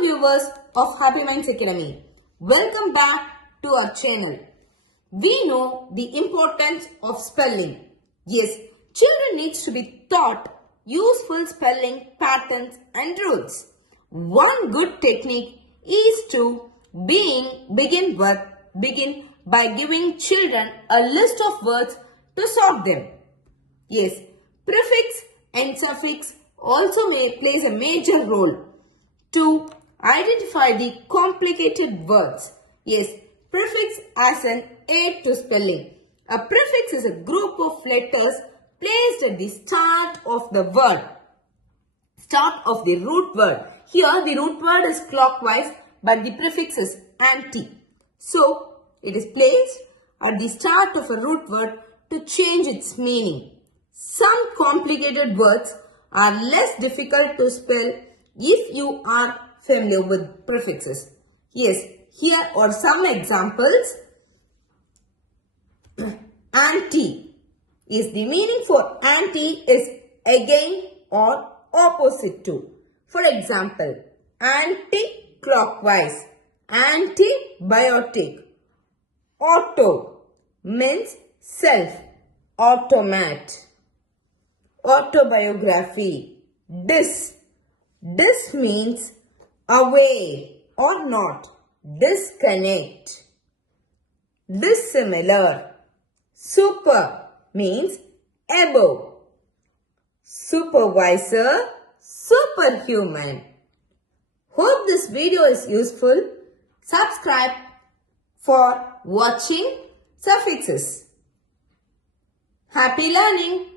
Hello viewers of Happy Minds Academy. Welcome back to our channel. We know the importance of spelling. Yes, children needs to be taught useful spelling patterns and rules. One good technique is to begin by giving children a list of words to sort them. Yes, prefix and suffix also plays a major role to identify the complicated words. Yes, prefix as an aid to spelling. A prefix is a group of letters placed at the start of the word. Start of the root word. Here the root word is clockwise but the prefix is anti. So it is placed at the start of a root word to change its meaning. Some complicated words are less difficult to spell if you are familiar with prefixes. Yes, here are some examples. Anti is the meaning for anti is again or opposite to. For example, anti-clockwise, antibiotic. Auto means self, automat. Autobiography. Dis means away or not. Disconnect. Dissimilar. Super means above. Supervisor, superhuman. Hope this video is useful. Subscribe for watching suffixes. Happy learning!